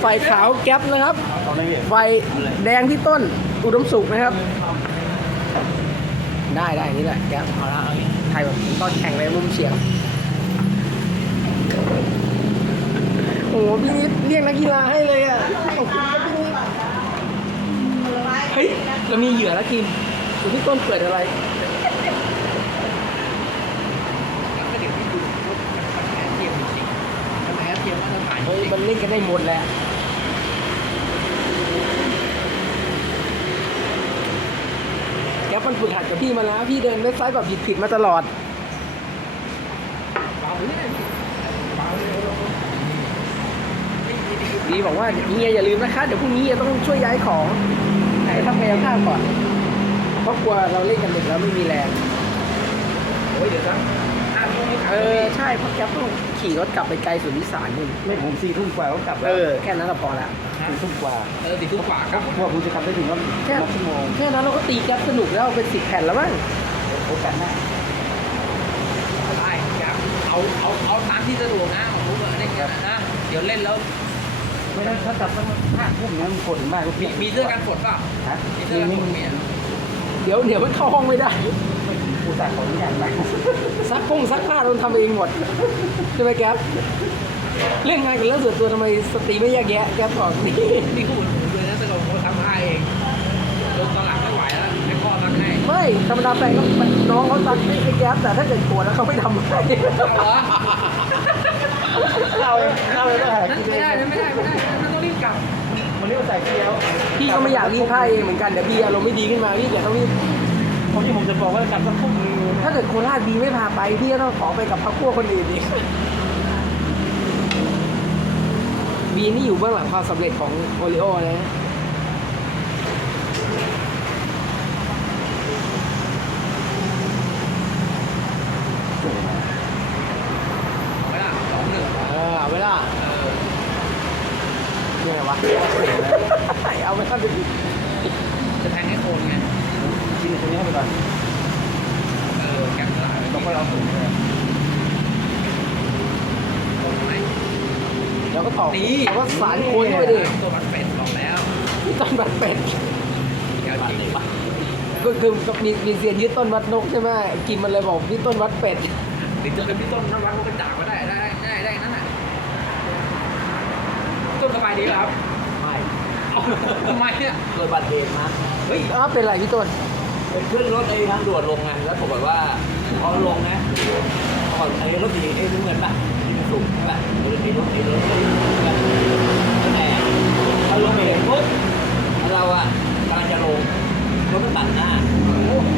ไฟขาวแก๊ปนะครับเอาได้ไงไฟแดงที่ต้นอุดมสุขนะครับ ได้ได้นี่แหละแก๊ปเอาละเอาอย่างงี้ถ่ายแบบตอนแข่งเลยมุมเฉียงโอ้โหพี่นิดเรียกนักกีฬาให้เลยอะขอบคุณครับพี่นิดเฮ้ยเรามีเหยื่อแล้วทีมดูพี่ต้นเปิดอะไรก็เดี๋ยวพี่ดูว่ามันแพ้เทียมจริงๆถ้าแพ้เทียมมาตรฐานเฮ้ยมันเล่นกันได้หมดแหละ แกปมันฝึกหัดกับพี่มาแล้วพี่เดินเว็บไซต์แบบผิดๆมาตลอดเบาเนี่ยเบาเลยพี่บอกว่าเฮียอย่าลืมนะคะเดี๋ยวพรุ่งนี้เฮียต้องช่วยย้ายของไหนทำแมวข้าวก่อนเพราะกลัวเราเล่นกันดึกแล้วไม่มีแรงโอ้ยเดี๋ยวสักห้าทุ่มนี่เออใช่เพราะแกปต้อง ขี่รถกลับไปไกลสุดวิสานนู่นเล่นผมสี่ทุ่มกว่าก็กลับเอแล้วอแค่นั้นเราพอละสี่ทุ่มกว่าเออติดทุ่มกว่าครับเพราะว่าผมจะกลับได้ถึงว่าแค่นับชั่วโมงแค่นั้นเราก็ตีแก๊ปสนุกแล้วเป็นสิบแผ่นแล้วมั้งโอกาสหน้าได้ครับเอาเอาเอาตามที่สะดวกนะของผมเล่นกันนะเดี๋ยวเล่นแล้วไม่ได้ถ้ากลับสักห้าทุ่มนะมันฝนมากก็มีมีเสื้อกันฝนเปล่าฮะมีเสื้อกันฝนมีอะเดี๋ยวเดี๋ยวมันเข้าห้องไม่ได้ ไม่ถึงกูตาขออนุญาตไปซักพงซักผ้าเราทำเองหมดใช่ไหมแก๊ปเรื่องงานกับเรื่องส่วนตัวทำไมสตรีไม่แยกแยะแก๊ปบอกนี่นี่ก็เหมือนผมเลยนะแต่ก่อนผมทำให้เองจนตอนหลังไม่ไหวแล้วให้พ่อทำให้ไม่ธรรมดาแฟนก็น้องเขาซักให้ไอ้แก๊ปแต่ถ้าเกิดโกรธแล้วเขาไม่ทำให้เอาเหรอเข้าเลยเข้าเลยต้องหานั่นกินไม่เอได้งนั่นไม่ได้ไม่ได้นั่นต้องรีบกลับวันนี้เราใส่เกี๊ยวพี่ก็ไม่อยากรีดผ้าเองเหมือนกันเดี๋ยวพี่อารมณ์ไม่ดีขึ้นมาพี่เดี๋ยวต้องรีบเพราะที่ผมจะบอกว่ากลับสักทุ่มนึง ถ้าเกิดโคราชบีไม่พาไป พี่ก็ต้องขอไปกับพักพวกคนอื่นอีกบีนี่อยู่เบื้องหลังความสำเร็จของโอริโอนะ ไม่ล่ะสองหนึ่ง เออเอาไว้ล่ะ เออ ยังไงวะเอาไปทำดิ จะแทงให้โคนไง กินตรงนี้ให้ไปก่อน เออแกมสลาย ต้อง ค่อยเอาถุงเลยตรงไหนแล้วก็ต่อนี่แล้วก็สารโคนเข้าไปดิตัวมันเป็นบอกแล้วต้นบัดเป็ดเดี๋ยวจริงก็คือมีมีเซียนยึดต้นวัดนกใช่ไหมกินมันเลยบอกพี่ต้นวัดเป็ดหรือจะเป็นพี่ต้นนวัดก็เป็นด่าก็ได้ได้ได้ได้นั่นน่ะต้นสบายดีเหรอครับไม่เอาทำไมเนี่ยเกิดบัตรเหตุมาเฮ้ยอ้าวเป็นไรพี่ต้นเป็นขึ้นรถไอ้ทางด่วนลงไงแล้วปรากฏว่า พอลงนะก่อนไอ้รถสีไอ้น้ำเงินป่ะที่มันสูงใช่ป่ะไอ้รถไอ้รถไอ้รถแบบแต่พอลงไปเห็นปุ๊บเราอะกำลังจะลงรถมันตัดหน้า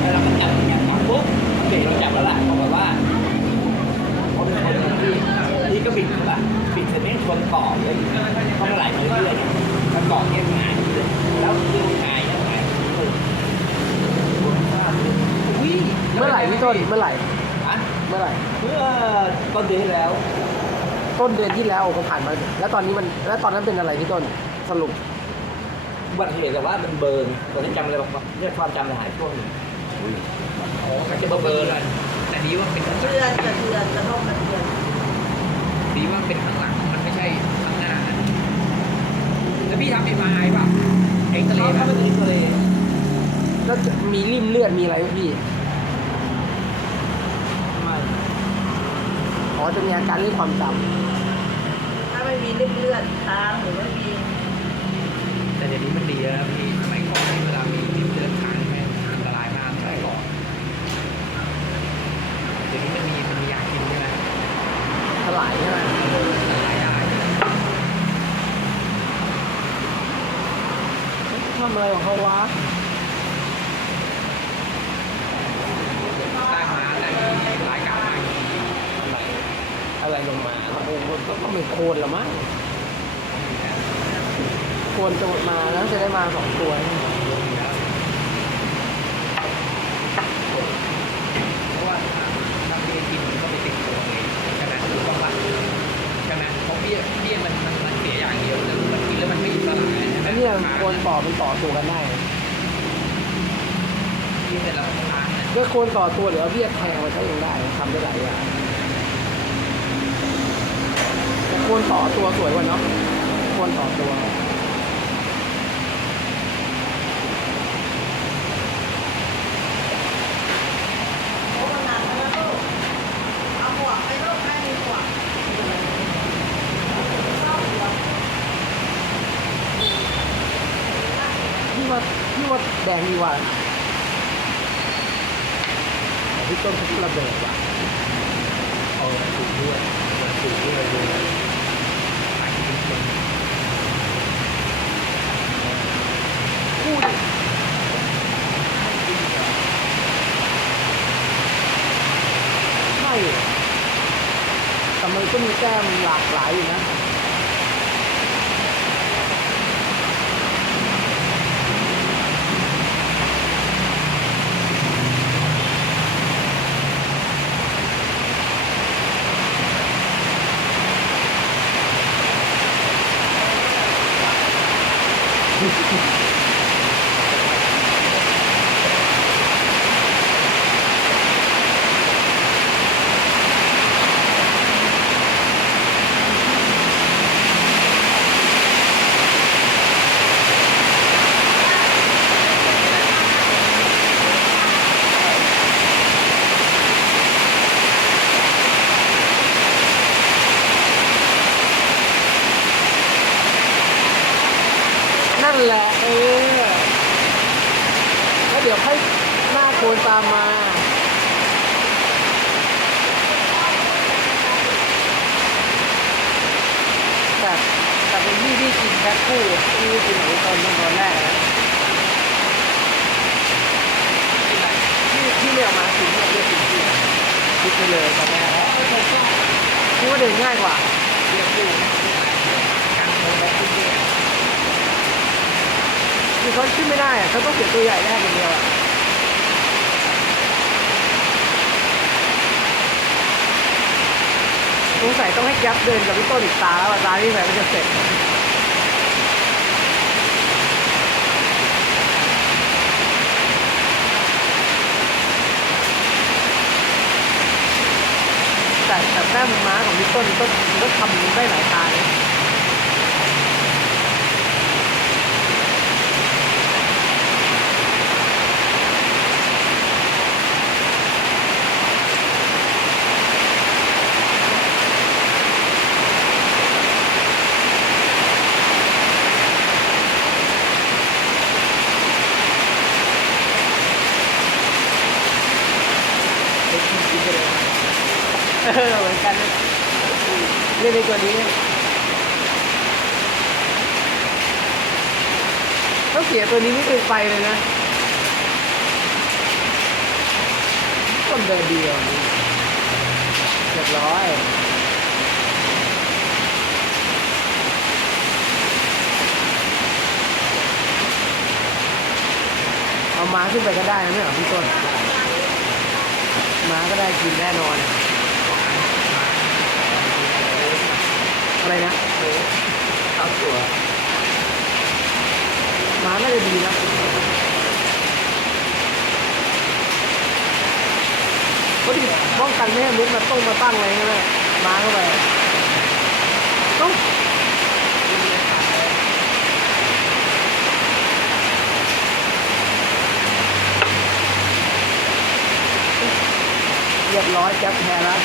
แล้วเราก็จับอย่างเงี้ยจับปุ๊บเบรกเราจับแล้วล่ะปรากฏว่าเขาเป็นคนที่ที่ก็บิดป่ะบิดเสร็จนี่ชนเกาะเลยเพราะมันไหลมาเรื่อยๆเนี่ยมันเกาะเนี่ยหงายเลยแล้วที่หงายเนี่ยหงายเลย อุ้ย เมื่อไหร่พี่ต้นเมื่อไหร่อะเมื่อไหร่เมื่อต้นเดือนที่แล้ว ต้นเดือนที่แล้วก็ผ่านมา แล้วตอนนี้มันแล้วตอนนั้นเป็นอะไรพี่ต้นสรุปอุบัติเหตุแต่ว่ามันเบิร์นตอนนี้จำอะไรบอกเรียกความจำเลยหายช่วงหนึ่งอ๋อมันจะเบอร์เบอร์เลยแต่ดีว่าเป็นข้างหลังเดือนกับเดือนกระทบกับเดือนดีว่าเป็นข้างหลังมันไม่ใช่ข้างหน้านะแล้วพี่ทำเอ็มไอป่ะเอ็กซเรเขาย์ถ้าป่ะเป็นอินเทอร์เน็ตแล้วจะมีริ่มเลือดมีอะไรไหมพี่ ไม่ อ๋อจะมีอาการเรื่องความจถ้าไม่มีเลือดเลือดตามหรือว่ามีแต่เดี๋ยวนี้มันดีแล้วนะพี่สมัยก่อนเวลามีเลือดค้างแม่งอันตรายมากสมัยก่อนเดี๋ยวนี้มันมีมันมียากินใช่ไหมำถลายใช่ไหมอันตรายได้ทำอะไรของเขาวะ ได้มาแต่มีหลายกลับมา อะไรอะไรลงมาโอ้โห ก็ต้องเป็นโคนละมั้งโคนจะมาแล้วจะได้มาสองตัวเพราะว่าถ้าเบี้ยกินมันก็ไปติดตัวเองใช่ไหมถูกต้องป่ะใช่ไหมเพราะเบี้ยเบี้ยมันมันมันเสียอย่างเดียวแต่มันกินแล้วมันไม่สลายใช่ไหมอันเนี้ยโคนต่อมันต่อตัวกันได้กินเสร็จแล้วมันค้างเนี่ยก็โคนต่อตัวหรือเอาเบี้ยแทงมันก็ยังได้ทำได้หลายอย่าง แต่โคนต่อตัวสวยกว่าเนาะคนมันสองตัวโอ้มันหนักแล้วลูกเอาหมวไปลูกแม่มีหมวพี่ว่าพี่ว่าแดงดีกว่าพี่ต้นเขาระเบิดว่ะเอาถูกด้วย ถูกด้วยเลยขายเป็นคนคู่ดิใช่แต่มันก็มีแก้มหลากหลายอยู่นะ นั่นแหละเออแล้วเดี๋ยวค่อยหน้าโคนตามมาแต่แต่เป็นที่ที่กินแพ็คคู่ที่กินของตอนตอนแรกนะที่ที่เรียกมาถึงเนี่ยเรียกถึงที่คิดไปเลยตอนแรกคิดว่าเดินง่ายกว่าเรียกคู่การโทรไปขึ้นด้วยคื อเขาขึ้นไม่ได้อะเขาต้องเสียตัวใหญ่แรกอย่างเดียวอะสงสัยต้องให้แก๊ปเดินกับพี่ต้นอีกตาแล้วอะตาที่แบบมันจะเสร็จแต่แต่แต้มม้าของพี่ต้นก็มันก็ทำได้หลายตาเลย เออเหมือนกันเล่นในตัวนี้ถ้าเสียตัวนี้ไม่เป็นไปเลยนะต้นเดินเดียวเรียบร้อยเอาม้าขึ้นไปก็ได้นะไม่หรอพี่ต้นม้าก็ได้กินแน่นอน อะไรนะครับตัวม้าน่าจะดีนะก็ดีป้องกันไม่ให้มุดมาต้องมาตั้งอะไรใช่ไหมม้าเข้าไปต้องเรียบร้อยแก๊ปแพรแล้ว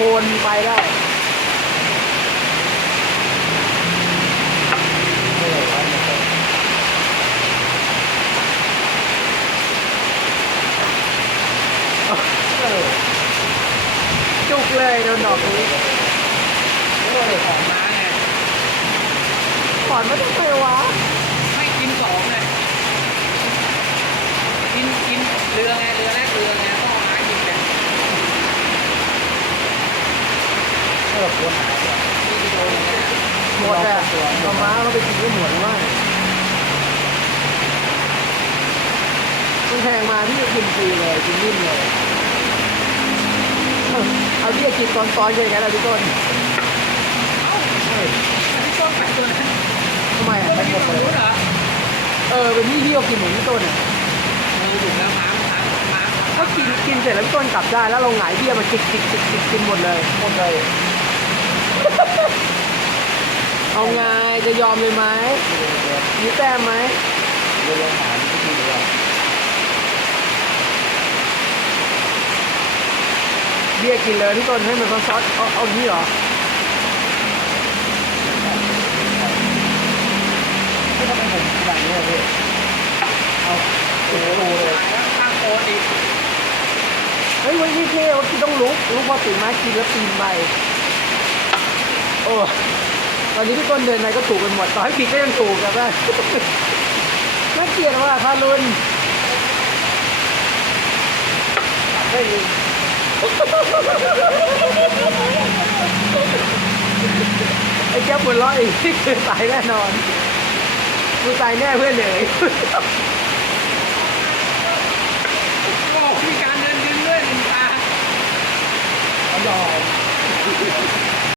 โคนไปได้เออจุกเลยโดนดอกนี้โอ้ยของม้าไงถอนมาทำไมวะ ไม่กินสองเลยกินกินเรือไงเรือแรกเรือไงต้องเอาม้ากินกัน เออคนหายไป นี่กิโลนึงนะ หมดอะเอาม้าเขาไปกินก็หมดแล้วว่ามันแพงมาพี่จะกินฟรีเลยกินนิ่มเลย เอาที่จะกินตอนตอนๆอย่างนั้นแหละพี่ต้นเอ้าเฮ้ยอันนี้ต้นไปตัวนั้นทำไมอะไปกินตรงนู้นเหรอเออเป็นพี่ที่เรากินเหมือนพี่ต้นอะถูกแล้วม้าม้าม้าถ้ากินกินเสร็จแล้วพี่ต้นกลับได้แล้วเราหงายเบี้ยมันจิกจิกจิกจิกกินหมดเลยหมดเลย เอาไงจะยอมเลยไหมมีแต้มไหมเรื่องหาที่ดีเลยเบี้ยกินเลยพี่ต้นให้มันซอสเอาเอานี้เหรอไม่ต้องเป็นผมแบบนี้เลยเอาโอ้โหเลยตายแล้วข้างโคนอีกเฮ้ยวันนี้เท่ว่ากินต้องลุกลุกพอตื่นมากินแล้วปีนไปโอ้ ตอนนี้พี่ต้นเดินไหนก็ถูกกันหมดต่อให้ผิดก็ยังถูกกันได้น่าเกลียดว่ะทารุณเฮ้ยไอ้แก้วปวดร้อนอีกที่คือตายแน่นอนกูตายแน่เพื่อนเลยโอ้มีการเดินดึงด้วยหนึ่งตาเขายอม